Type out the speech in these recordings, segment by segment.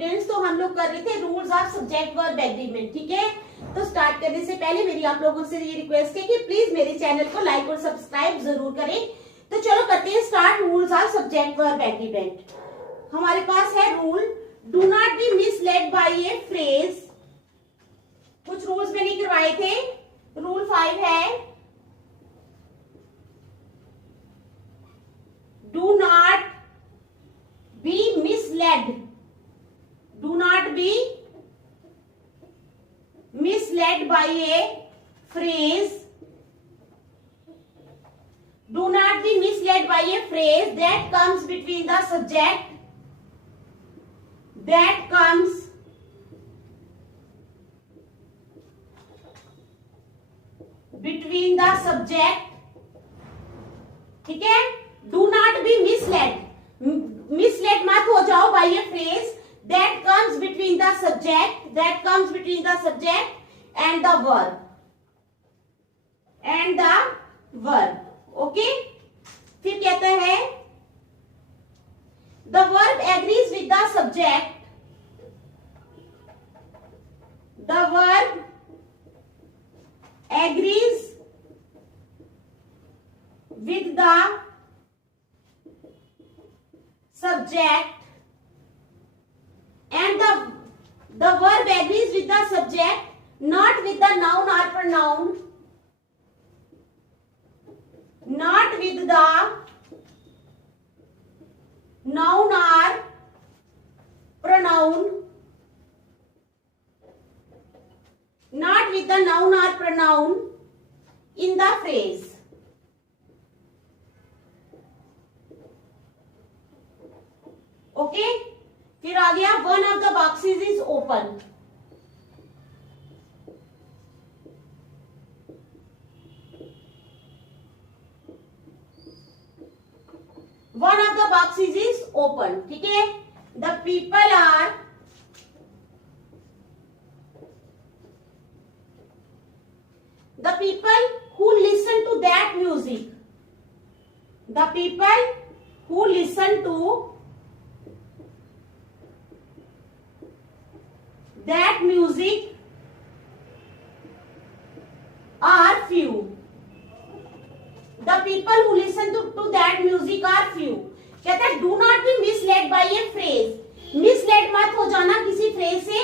Students, तो हम लोग कर रहे थे rules of subject verb agreement. ठीक है, तो स्टार्ट करने से पहले मेरी आप लोगों से ये रिक्वेस्ट है कि प्लीज मेरे चैनल को लाइक और सब्सक्राइब जरूर करें। तो चलो करते हैं start rules of subject verb agreement. हमारे पास है rule, do not be misled by a phrase. कुछ रूल्स मैंने करवाए थे। रूल 5 है, do not be misled, do not be misled by a phrase, do not be misled by a phrase that comes between the subject, that comes between the subject। ठीक है, do not be misled, misled मत हो जाओ by a phrase that comes between the subject, that comes between the subject and the verb, and the verb। okay, फिर कहता है the verb agrees with the subject, the verb agrees with the subject and the verb agrees with the subject, not with the noun or pronoun, not with the noun or pronoun, not with the noun or pronoun in the phrase। Okay, फिर आ गया one of the boxes is open. One of the boxes is open. ठीक है, the people are the people who listen to that music, the people who listen to that music are few, the people who listen to that music are few। कहता है do not be misled by a phrase, misled मत हो जाना किसी phrase से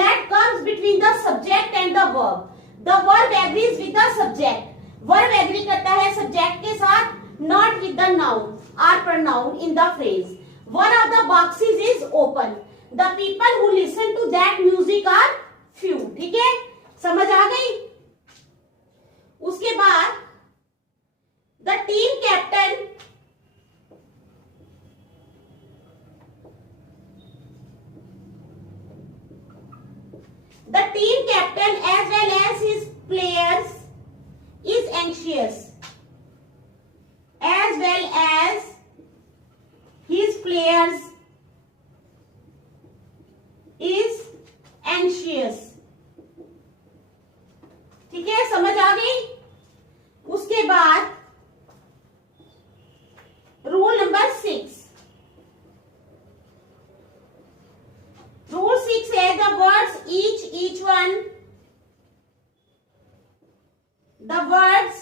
that comes between the subject and the verb, the verb agrees with the subject, verb agree करता है subject के साथ, not with the noun or pronoun in the phrase। one of the boxes is open, the people who listen to that music are few। ठीक है, समझ आ गई। उसके बाद the team captain as well as his players is anxious, as well as his players is anxious। ठीक है, समझ आ गई। उसके बाद रूल नंबर 6, रूल 6 है the words each one, the words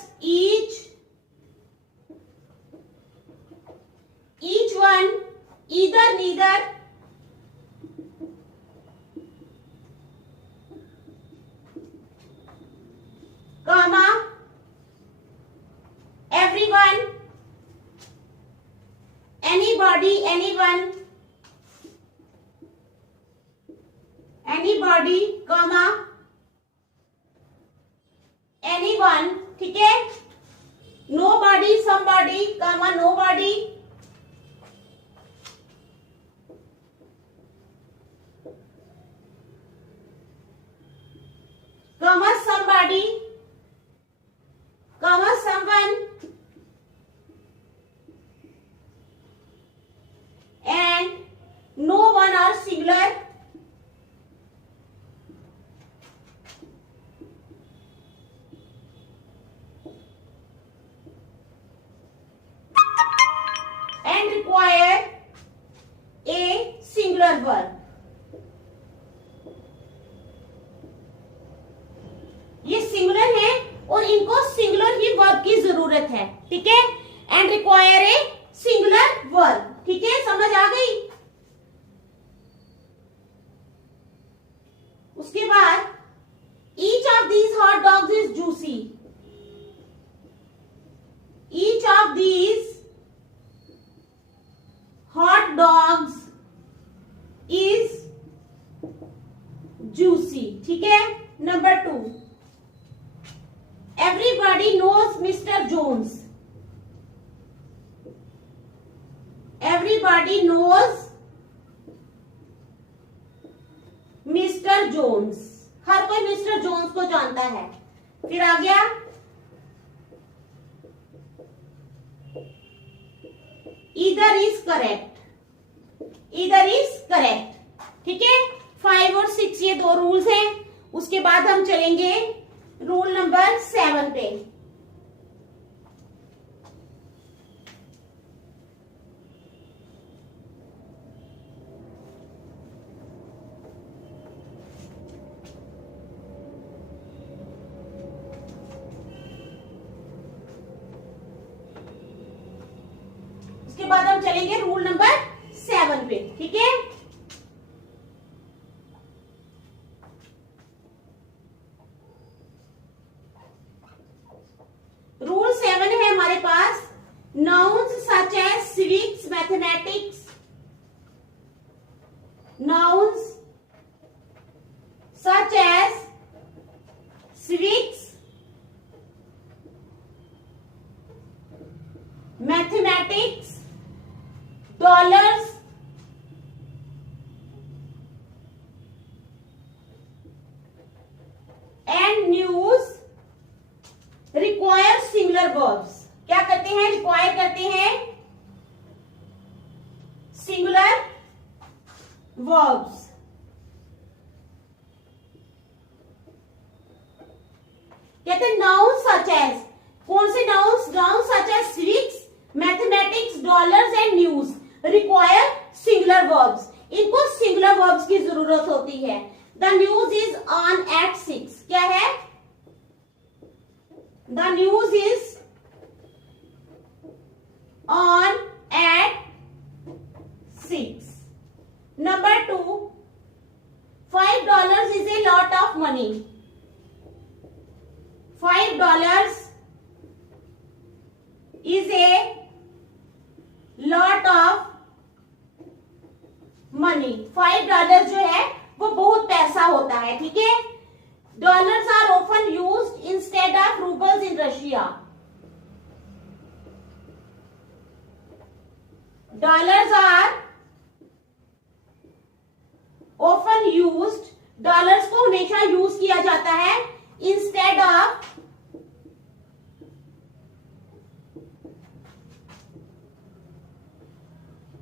each one, either, neither, comma, everyone, anybody, anyone, anybody, comma, anyone। ठीक है, nobody, somebody, comma, nobody, comma, somebody, comma, someone, and no one or singular, and require a singular verb। जरूरत है, ठीक है। And require a singular verb, ठीक है, समझ आ गई। उसके बाद each of these hot dogs is juicy, each of these hot dogs is juicy, ठीक है। Number 2, everybody knows Mr Jones, everybody knows Mr Jones, हर कोई मिस्टर जोन्स को जानता है। फिर आ गया either is correct, either is correct, ठीक है। 5 और 6 ये 2 रूल्स हैं। उसके बाद हम चलेंगे रूल नंबर 7 पे। उसके बाद हम चलेंगे रूल नंबर 7 पे, ठीक है। रूल 7 है हमारे पास, nouns such as civics, mathematics, nouns such as civics, mathematics, dollars, and news require singular verbs. क्या करते हैं? रिक्वायर करते हैं सिंगुलर वर्ब्स। कहते हैं नाउन सच एज, कौन से nouns? Noun such as civics, mathematics, dollars and news require singular verbs. इनको सिंगुलर वर्ब्स की जरूरत होती है। The news is on at 6, क्या है? The news is on at 6. Number 2, $5 is a lot of money. $5 is a lot of money. $5 जो है वो बहुत पैसा होता है, ठीक है। Dollars are often used instead of rubles in Russia. Dollars are often used, dollars को हमेशा यूज किया जाता है instead of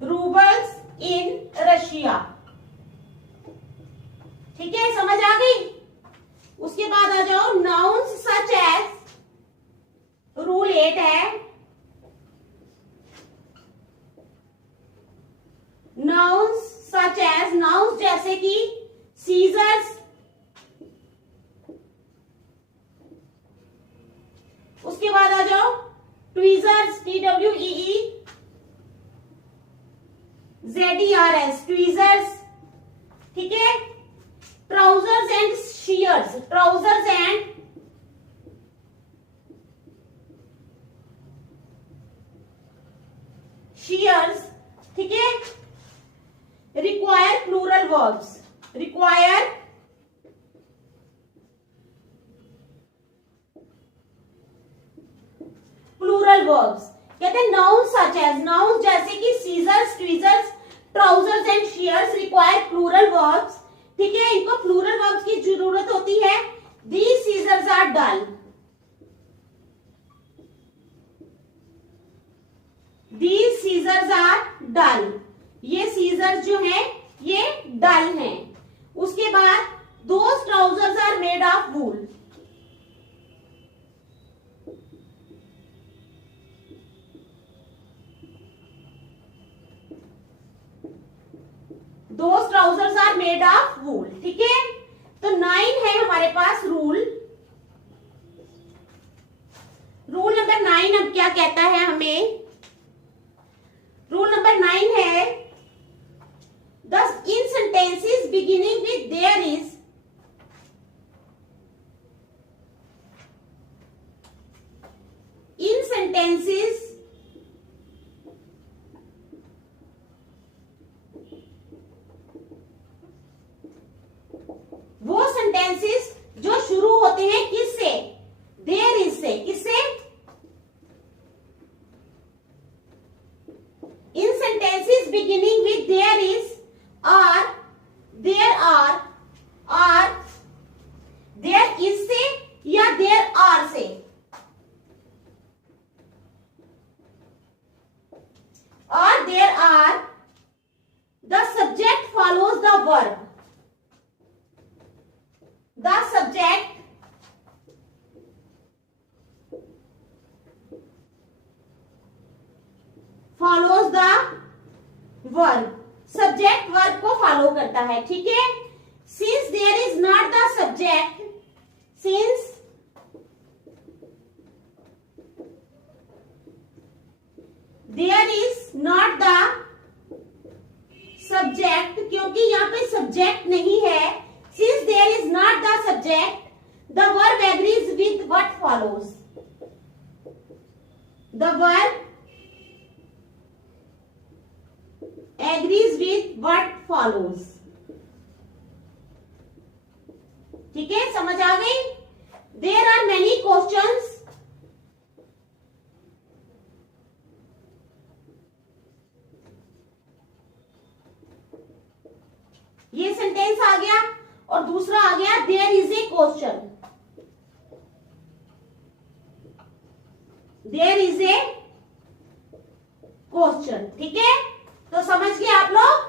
rubles in Russia, ठीक है, समझ आ गई। उसके बाद आ जाओ नाउन्स सच एज, रूल 8 है, नाउन्स सच एज, नाउन्स जैसे कि सीजर्स, उसके बाद आ जाओ ट्वीजर्स, TWEEZERS, ट्वीजर्स, ठीक है। Trousers and shears, trousers and shears, ठीक है। require plural verbs, require plural verbs। कहते हैं नाउन सच एज, नाउन जैसे कि scissors, tweezers, trousers and shears require plural verbs, ठीक है। इनको प्लूरल वर्ब्स की जरूरत होती है। These scissors are dull, these scissors are dull, ये सीजर्स जो हैं ये डल हैं। उसके बाद those trousers are made of wool, those trousers are made of wool, ठीक है। तो 9 है हमारे पास रूल। रूल नंबर 9 अब क्या कहता है हमें? रूल नंबर 9 है thus in sentences beginning with there is in sentences वो सेंटेंसेस जो शुरू होते हैं किससे? देयर इज से। किससे? In sentences beginning with there is और देयर आर देयर इज से या देयर आर से। और there are the subject follows the verb. The subject follows the verb. Subject verb को follow करता है, ठीक है। Since there is not the subject, since there is not the subject, क्योंकि यहाँ पे subject नहीं है, since there is not the subject, the verb agrees with what follows. The verb agrees with what follows. ठीक है, समझ आ गई? There are many questions. ये सेंटेंस आ गया और दूसरा आ गया there is a question. There is a question, ठीक है। तो समझ गए आप लोग?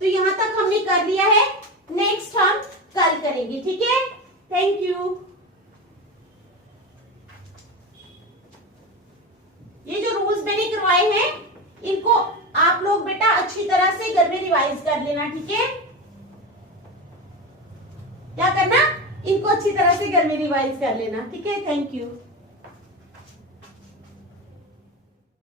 तो यहां तक हमने कर लिया है, नेक्स्ट हम कल करेंगे, ठीक है। Thank you. ये जो रूल्स मैंने करवाए हैं इनको आप लोग बेटा अच्छी तरह से घर में रिवाइज कर लेना, ठीक है। क्या करना? इनको अच्छी तरह से घर में रिवाइज कर लेना, ठीक है। Thank you.